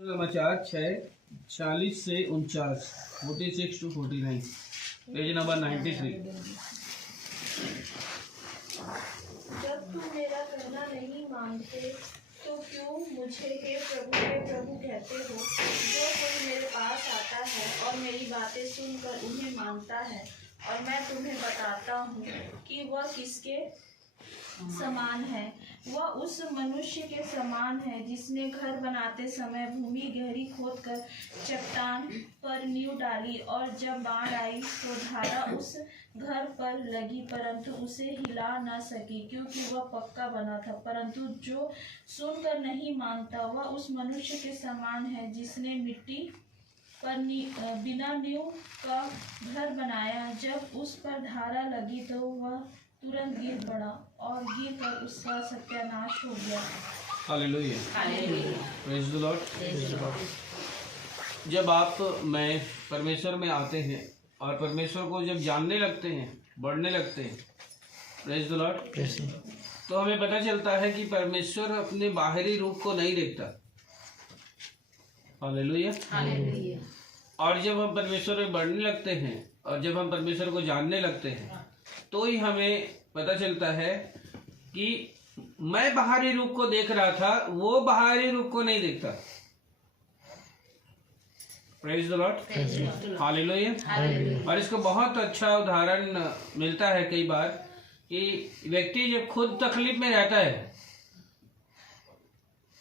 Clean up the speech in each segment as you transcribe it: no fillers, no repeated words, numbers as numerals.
समाचार 6:40 से 49, 46 to 49, page number 93। जब तुम मेरा कहना नहीं मानते तो क्यों मुझे हे प्रभु कहते हो। जो कोई मेरे पास आता है और मेरी बातें सुनकर उन्हें मानता है, और मैं तुम्हें बताता हूँ कि वह किसके समान है। वह उस मनुष्य के समान है जिसने घर बनाते समय भूमि गहरी खोदकर चट्टान पर नींव डाली, और जब बाढ़ आई तो धारा उस घर पर लगी, परंतु उसे हिला न सकी, क्योंकि वह पक्का बना था। परंतु जो सुनकर नहीं मानता वह उस मनुष्य के समान है जिसने मिट्टी पर बिना नींव का घर बनाया। जब उस पर धारा लगी तो वह तुरंत गिर पड़ा, और गिर कर उसका सत्यानाश हो गया। Hallelujah, praise the Lord. जब आप मैं परमेश्वर में आते हैं और परमेश्वर को जब जानने लगते हैं, बढ़ने लगते हैं, प्रेज द लॉर्ड, तो हमें पता चलता है कि परमेश्वर अपने बाहरी रूप को नहीं देखता। हालेलुया। और जब हम परमेश्वर में बढ़ने लगते हैं और जब हम परमेश्वर को जानने लगते हैं तो ही हमें पता चलता है कि मैं बाहरी रूप को देख रहा था, वो बाहरी रूप को नहीं देखता। Praise the Lord, hallelujah. और इसको बहुत अच्छा उदाहरण मिलता है कई बार कि व्यक्ति जब खुद तकलीफ में रहता है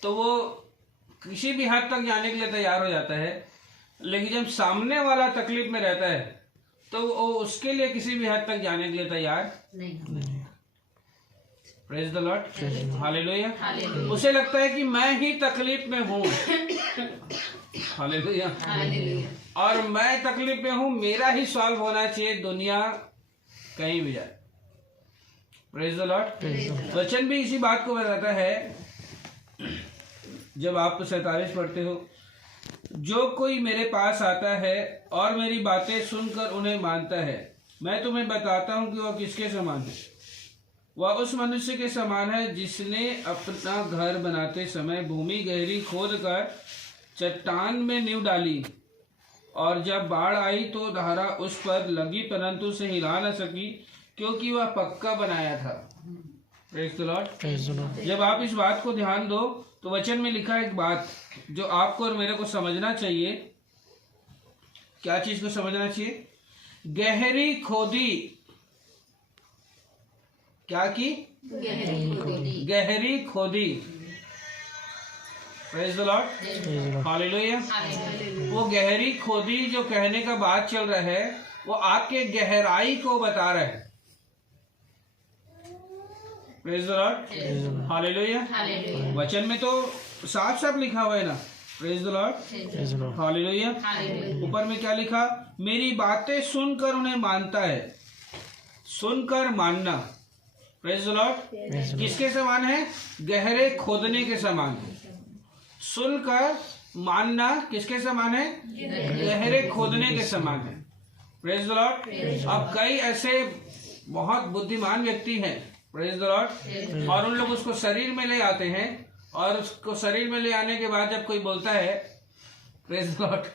तो वो किसी भी हद तक जाने के लिए तैयार हो जाता है, लेकिन जब सामने वाला तकलीफ में रहता है तो वो उसके लिए किसी भी हद तक जाने के लिए तैयार नहीं। Praise the Lord, hallelujah. उसे लगता है कि मैं ही तकलीफ में हूँ। हालेलुया। और मैं तकलीफ में हूँ, मेरा ही सॉल्व होना चाहिए, दुनिया कहीं भी जाए। Praise the Lord. वचन भी इसी बात को बताता है। जब आप 47 पढ़ते हो, जो कोई मेरे पास आता है और मेरी बातें सुनकर उन्हें मानता है, मैं तुम्हें बताता हूँ कि वह किसके समान है। वह उस मनुष्य के समान है जिसने अपना घर बनाते समय भूमि गहरी खोदकर चट्टान में नींव डाली, और जब बाढ़ आई तो धारा उस पर लगी, परंतु उसे हिला न सकी, क्योंकि वह पक्का बनाया था। Praise the Lord. जब आप इस बात को ध्यान दो तो वचन में लिखा एक बात जो आपको और मेरे को समझना चाहिए। क्या चीज को समझना चाहिए? गहरी खोदी। क्या की? गहरी खोदी। Praise the Lord, hallelujah. वो गहरी खोदी जो कहने का बात चल रहा है वो आपके गहराई को बता रहा है। Praise the Lord, hallelujah. वचन में तो साफ साफ लिखा हुआ है ना। Praise the Lord, hallelujah. ऊपर में क्या लिखा? मेरी बातें सुनकर उन्हें मानता है। सुनकर मानना। Praise the Lord. किसके समान है? गहरे खोदने के समान है। सुनकर मानना किसके समान है? गहरे खोदने के समान है। Praise the Lord. अब कई ऐसे बहुत बुद्धिमान व्यक्ति हैं, प्रेज द लॉर्ड, और उन लोग उसको शरीर में ले आते हैं, और उसको शरीर में ले आने के बाद जब कोई बोलता है, प्रेज द लॉर्ड,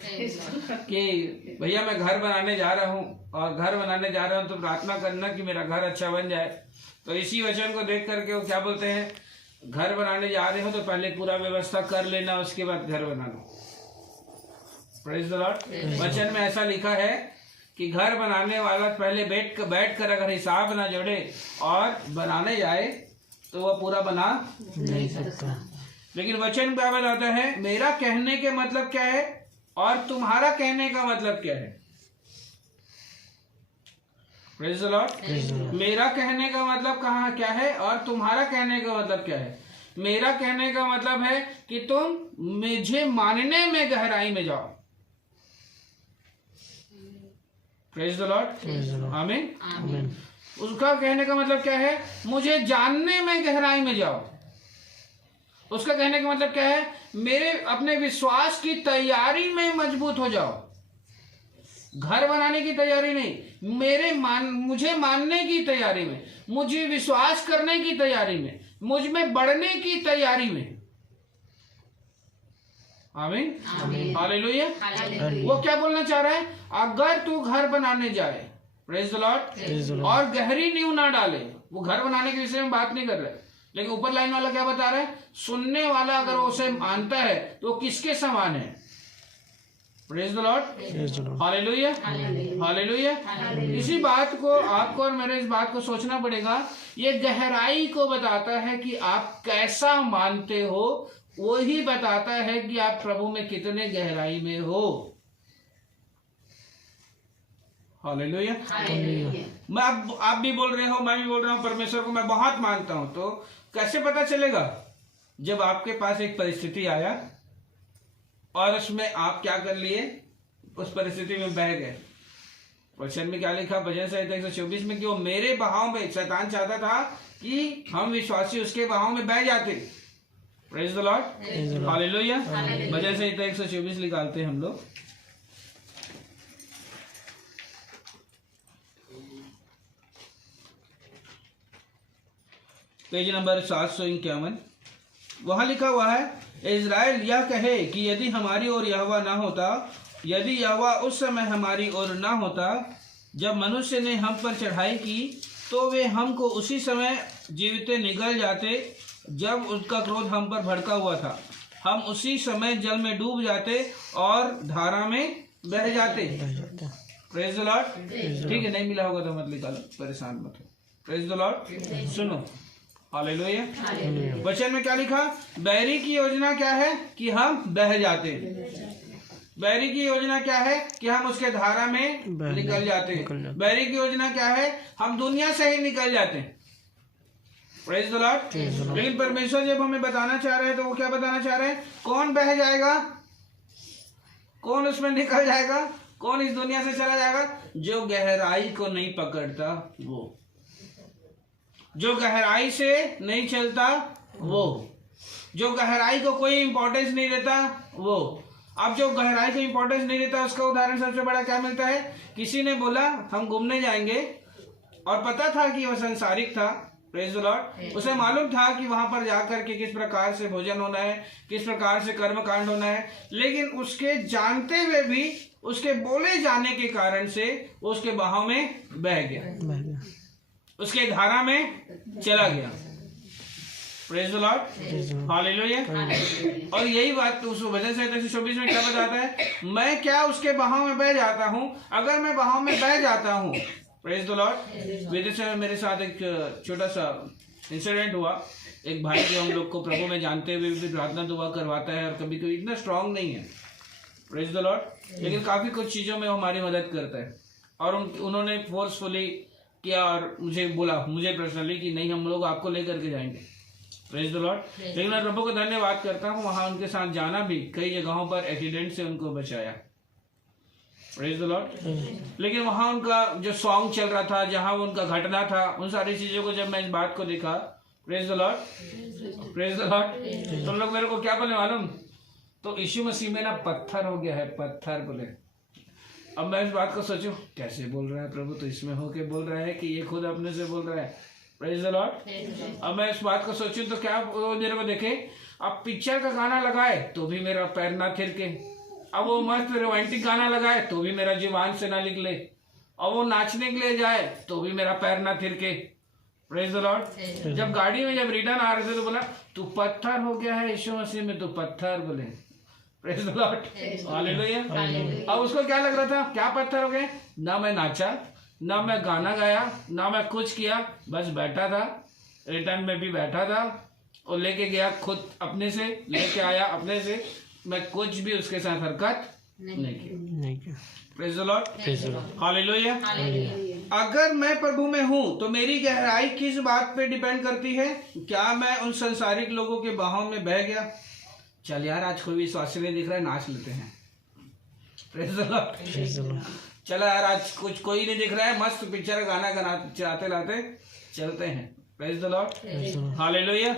कि भैया मैं घर बनाने जा रहा हूँ और घर बनाने जा रहा हूँ तो प्रार्थना करना कि मेरा घर अच्छा बन जाए, तो इसी वचन को देख करके वो क्या बोलते हैं? घर बनाने जा रहे हो तो पहले पूरा व्यवस्था कर लेना, उसके बाद घर बनाना। Praise the Lord. वचन में ऐसा लिखा है कि घर बनाने वाला पहले बैठ कर अगर हिसाब ना जोड़े और बनाने जाए तो वह पूरा बना नहीं सकता। लेकिन वचन क्या बताता है? मेरा कहने के मतलब क्या है और तुम्हारा कहने का मतलब क्या है? Praise the Lord. मेरा कहने का मतलब क्या है और तुम्हारा कहने का मतलब क्या है? मेरा कहने का मतलब है कि तुम मुझे मानने में गहराई में जाओ। प्रेज द लॉर्ड, आमीन। उसका कहने का मतलब क्या है? मुझे जानने में गहराई में जाओ। उसका कहने का मतलब क्या है? मेरे अपने विश्वास की तैयारी में मजबूत हो जाओ। घर बनाने की तैयारी नहीं, मुझे मानने की तैयारी में, मुझे विश्वास करने की तैयारी में, मुझ में बढ़ने की तैयारी में। आमीन, हालेलुया। वो क्या बोलना चाह रहा है? अगर तू घर बनाने जाए, प्रेज द लॉर्ड, और गहरी नींव ना डाले, वो घर बनाने के विषय में बात नहीं कर रहा है, लेकिन ऊपर लाइन वाला क्या बता रहा है? सुनने वाला अगर उसे मानता है तो वो किसके समान है? Praise the Lord, hallelujah, hallelujah. इसी बात को आपको और मेरे इस बात को सोचना पड़ेगा। ये गहराई को बताता है कि आप कैसा मानते हो, वो ही बताता है कि आप प्रभु में कितने गहराई में हो। हालेलुया। मैं आप भी बोल रहे हो, मैं भी बोल रहा हूँ परमेश्वर को मैं बहुत मानता हूं, तो कैसे पता चलेगा? जब आपके पास एक परिस्थिति आया और उसमें आप क्या कर लिए? उस परिस्थिति में बह गए। वचन में क्या लिखा? भजन संहिता 124 में कि वो मेरे बहाव में, शैतान चाहता था कि हम विश्वासी उसके बहाव में बह जाते। Praise the Lord, hallelujah. भजन संहिता 124 निकालते हैं हम लोग। Page number 751। वहां लिखा हुआ है, इज़राइल यह कहे कि यदि हमारी ओर यहोवा ना होता, यदि यहोवा उस समय हमारी ओर ना होता जब मनुष्य ने हम पर चढ़ाई की, तो वे हमको उसी समय जीविते निगल जाते जब उसका क्रोध हम पर भड़का हुआ था। हम उसी समय जल में डूब जाते और धारा में बह जाते। Praise the Lord. ठीक है, नहीं मिला होगा तो मत निकालो, परेशान मत हो। Praise the Lord. सुनो, हालेलुया। वचन में क्या लिखा? बैरी की योजना क्या है? कि हम बह जाते। बैरी की योजना क्या है? कि हम उसके धारा में निकल जाते। बैरी की योजना क्या है? हम दुनिया से ही निकल जाते। Praise the Lord. लेकिन परमेश्वर जब हमें बताना चाह रहे हैं तो वो क्या बताना चाह रहे हैं? कौन बह जाएगा? कौन उसमें निकल जाएगा? कौन इस दुनिया से चला जाएगा? जो गहराई को नहीं पकड़ता वो, जो गहराई से नहीं चलता वो, जो गहराई को कोई इंपॉर्टेंस नहीं देता वो। अब जो गहराई को इंपॉर्टेंस नहीं देता उसका उदाहरण सबसे बड़ा क्या मिलता है? किसी ने बोला हम घूमने जाएंगे और पता था कि वह सांसारिक था। Praise the Lord. उसे मालूम था कि वहां पर जाकर के किस प्रकार से भोजन होना है, किस प्रकार से कर्म कांड होना है, लेकिन उसके जानते हुए भी उसके बोले जाने के कारण से वो उसके बहाव में बह गया, उसके धारा में चला गया। Praise the Lord, hallelujah. और यही बात उस भजन संहिता 124 में क्या बताता है? मैं क्या उसके बहाव में बह जाता हूं? अगर मैं बहाव में बह जाता हूं, प्रेज द लॉर्ड। विदेश में मेरे साथ एक छोटा सा इंसिडेंट हुआ। एक भाई जो हम लोग को प्रभु में जानते हुए भी प्रार्थना दुआ करवाता है और कभी कभी इतना स्ट्रांग नहीं है, प्रेज द लॉर्ड, लेकिन काफी कुछ चीजों में हमारी मदद करता है। और उन्होंने फोर्सफुली किया और मुझे बोला, मुझे पर्सनली, कि नहीं हम लोग आपको लेकर के जाएंगे। Praise the Lord. लेकिन मैं प्रभु को धन्यवाद करता हूँ, वहां उनके साथ जाना भी कई जगहों पर एक्सीडेंट से उनको बचाया। Praise the Lord. लेकिन वहां उनका जो सॉन्ग चल रहा था, जहां उनका घटना था, उन सारी चीजों को जब मैं इस बात को देखा, praise the Lord, praise the Lord, तुम लोग मेरे को क्या बोले मालूम? तो यीशु मसीह में ना पत्थर हो गया है, पत्थर बोले। अब मैं इस बात को सोचूं, कैसे बोल रहा है प्रभु? तो इसमें होके बोल रहा है कि ये खुद अपने से बोल रहा है। Praise the Lord. अब मैं इस बात को सोचूं तो क्या वो मेरे को देखे, अब पिक्चर का गाना लगाए तो भी मेरा पैर ना थिरके, अब वो मस्त रोमांटिक गाना लगाए तो भी मेरा जुबान से ना निकले, और वो नाचने के लिए जाए तो भी मेरा पैर ना थिरके। Praise the Lord. जब गाड़ी में जब रिटर्न आ रहे थे तो बोला तू पत्थर हो गया है यीशु मसीह में, तू पत्थर बोले। Praise the Lord, hallelujah. अब उसको क्या लग रहा था? क्या पत्थर हो गए? ना मैं नाचा, ना मैं गाना गाया, ना मैं कुछ किया, बस बैठा था। रिटर्न में भी बैठा था और लेके गया खुद, अपने से लेके आया अपने से, मैं कुछ भी उसके साथ हरकत नहीं की। Praise the Lord, hallelujah. अगर मैं प्रभु में हूं तो मेरी गहराई किस बात पे डिपेंड करती है? क्या मैं उन संसारिक लोगों के बहाव में बह गया? चल यार, आज कोई विश्वासी नहीं दिख रहा है, नाच लेते हैं। Praise the Lord. चला यार, आज कुछ कोई नहीं दिख रहा है, मस्त पिक्चर गाना चलाते लाते चलते हैं। Praise the Lord, hallelujah.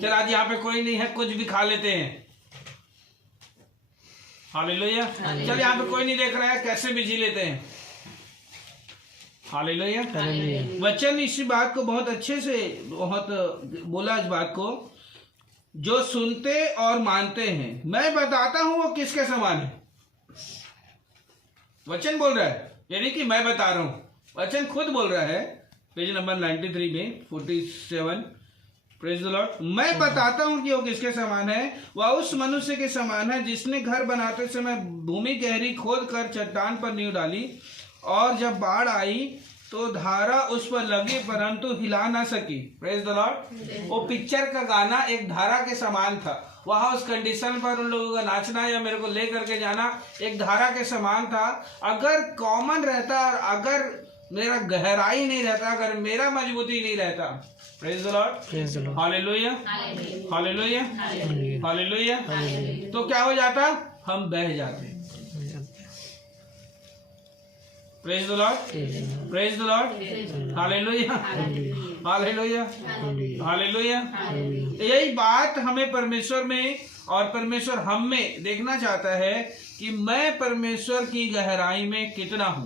चल आज यहाँ पे कोई नहीं है, कुछ भी खा लेते हैं। हालेलुया। चल यहाँ पे कोई नहीं देख रहा है, कैसे भी जी लेते हैं। हालेलुया। वचन इसी बात को बहुत अच्छे से बहुत बोला, इस बात को जो सुनते और मानते हैं। मैं बताता हूं वो किसके समान है। वचन बोल रहा है, यानी कि मैं बता रहा हूं। वचन खुद बोल रहा है, पेज नंबर 93 में 47। Praise the Lord. मैं बताता हूं कि वो किसके समान है। वह उस मनुष्य के समान है जिसने घर बनाते समय भूमि गहरी खोद कर चट्टान पर नींव डाली, और जब बाढ़ आई तो धारा उस पर लगी परंतु हिला ना सकी। Praise the Lord. वो पिक्चर का गाना एक धारा के समान था। वहां उस कंडीशन पर उन लोगों का नाचना या मेरे को ले करके जाना एक धारा के समान था। अगर कॉमन रहता और अगर मेरा गहराई नहीं रहता, अगर मेरा मजबूती नहीं रहता, praise the Lord, hallelujah, hallelujah, hallelujah, तो क्या हो जाता? हम बह जाते। Praise the Lord, praise the Lord, hallelujah, hallelujah, hallelujah. यही बात हमें परमेश्वर में और परमेश्वर हम में देखना चाहता है कि मैं परमेश्वर की गहराई में कितना हूं।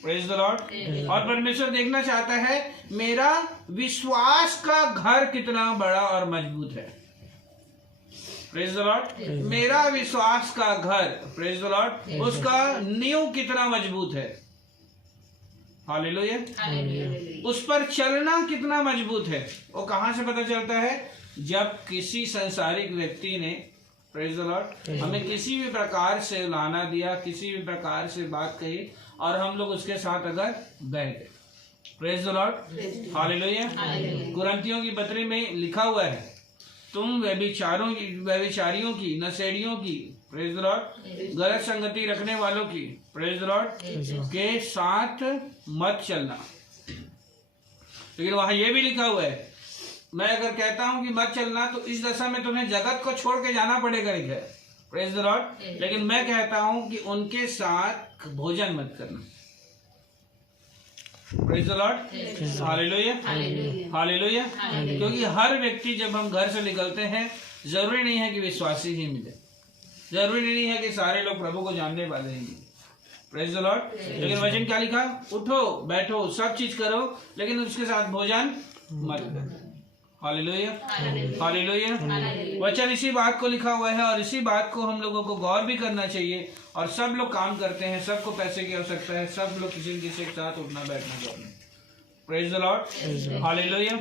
Praise the Lord. और परमेश्वर देखना चाहता है मेरा विश्वास का घर कितना बड़ा और मजबूत है। Praise the Lord. मेरा विश्वास का घर, प्रेज द लॉर्ड, उसका नींव कितना मजबूत है। हालेलुया। उस पर चलना कितना मजबूत है। वो कहां से पता चलता है? जब किसी संसारिक व्यक्ति ने, प्रेज द लॉर्ड, हमें किसी भी प्रकार से लाना दिया, किसी भी प्रकार से बात कही और हम लोग उसके साथ अगर बह गए। Praise the Lord, hallelujah. कुरिन्थियों की पत्री में लिखा हुआ है, तुम व्यभिचारियों की, नशेड़ियों की, प्रेज द लॉर्ड, गलत संगति रखने वालों की, प्रेज द लॉर्ड, के साथ मत चलना। लेकिन वहां यह भी लिखा हुआ है, मैं अगर कहता हूं कि मत चलना तो इस दशा में तुम्हें जगत को छोड़ के जाना पड़ेगा। Praise the Lord. लेकिन मैं कहता हूं कि उनके साथ भोजन मत करना। Praise the Lord, hallelujah, hallelujah. क्योंकि हर व्यक्ति जब हम घर से निकलते हैं, जरूरी नहीं है कि विश्वासी ही मिले, जरूरी नहीं है कि सारे लोग प्रभु को जानने वाले ही मिले। Praise the Lord. लेकिन वचन क्या लिखा? उठो, बैठो, सब चीज करो, लेकिन उसके साथ भोजन मत करो। Hallelujah, hallelujah. वचन इसी बात को लिखा हुआ है और इसी बात को हम लोगों को गौर भी करना चाहिए। और सब लोग काम करते हैं, सबको पैसे की आवश्यकता है, सब लोग किसी न किसी के साथ उठना बैठना करना। Praise the Lord, hallelujah.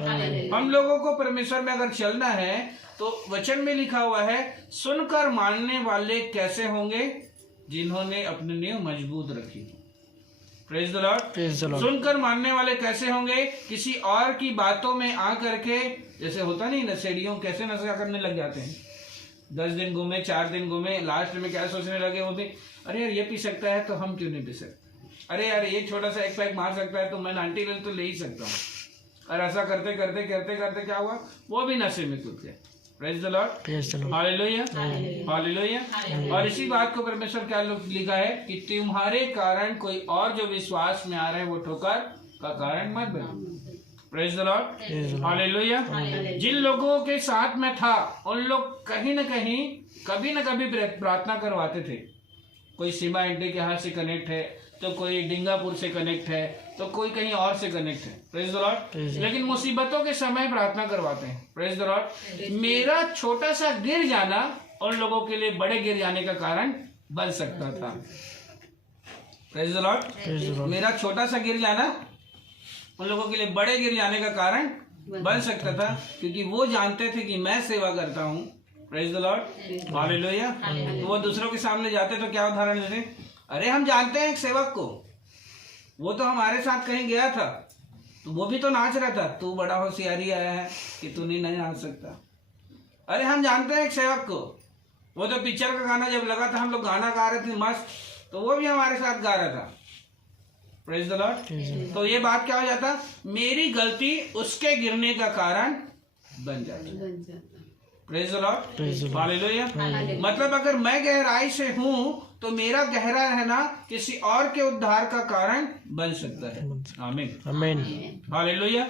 हम लोगों को परमेश्वर में अगर चलना है तो वचन में लिखा हुआ है, सुनकर मानने वाले कैसे होंगे? जिन्होंने अपनी नींव मजबूत रखी। Praise the Lord. सुनकर मानने वाले कैसे होंगे? किसी और की बातों में आ करके, जैसे होता नहीं, नशेड़ियों कैसे नशा करने लग जाते हैं। 10 दिन घूमे, 4 दिन घूमे, लास्ट में क्या सोचने लगे वो भी, अरे यार ये पी सकता है तो हम क्यों नहीं पी सकते। अरे यार ये छोटा सा एक पैक मार सकता है तो मैं 90 ले तो ले ही सकता हूँ। और ऐसा करते करते करते करते क्या हुआ? वो भी नशे में कूद गए। Praise the Lord, hallelujah, hallelujah. और इसी बात को परमेश्वर क्या लिखा है कि तुम्हारे कारण कोई और जो विश्वास में आ रहे हैं वो ठोकर का कारण मत बनो। Praise the Lord, hallelujah. जिन लोगों के साथ में था उन लोग कहीं न कहीं, कभी न कभी प्रार्थना करवाते थे। कोई सीमा एंटी के हाथ से कनेक्ट है, तो कोई डिंगापुर से कनेक्ट है, तो कोई कहीं और से कनेक्ट है। Praise the Lord. लेकिन मुसीबतों के समय प्रार्थना करवाते हैं। Praise the Lord. मेरा छोटा सा गिर जाना उन लोगों के लिए बड़े गिर जाने का कारण बन सकता था। Praise the Lord. मेरा छोटा सा गिर जाना उन लोगों के लिए बड़े गिर जाने का कारण बन सकता था, क्योंकि वो जानते थे कि मैं सेवा करता हूँ। Praise the Lord, hallelujah. तो वो दूसरों के सामने जाते तो क्या उदाहरण देते? अरे हम जानते हैं एक सेवक को, वो तो हमारे साथ कहीं गया था, तो वो भी तो नाच रहा था, तू बड़ा होशियारी आया है कि तू नहीं नाच सकता। अरे हम जानते हैं एक सेवक को, वो तो पिक्चर का गाना जब लगा था, हम लोग गाना गा रहे थे मस्त, तो वो भी हमारे साथ गा रहा था। Praise the Lord. तो ये बात क्या हो जाता? मेरी गलती उसके गिरने का कारण बन जाती। Praise the Lord, hallelujah. मतलब अगर मैं गहराई से हूँ तो मेरा गहरा रहना किसी और के उद्धार का कारण बन सकता है। आमीन, आमीन, हालेलुया।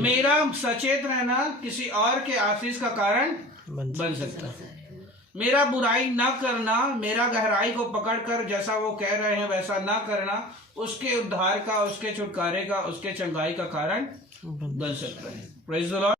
मेरा सचेत रहना किसी और के आशीष का कारण बन सकता है। मेरा बुराई न करना, मेरा गहराई को पकड़कर जैसा वो कह रहे हैं वैसा न करना, उसके उद्धार का, उसके छुटकारे का, उसके चंगाई का कारण बन सकता है। Praise the Lord.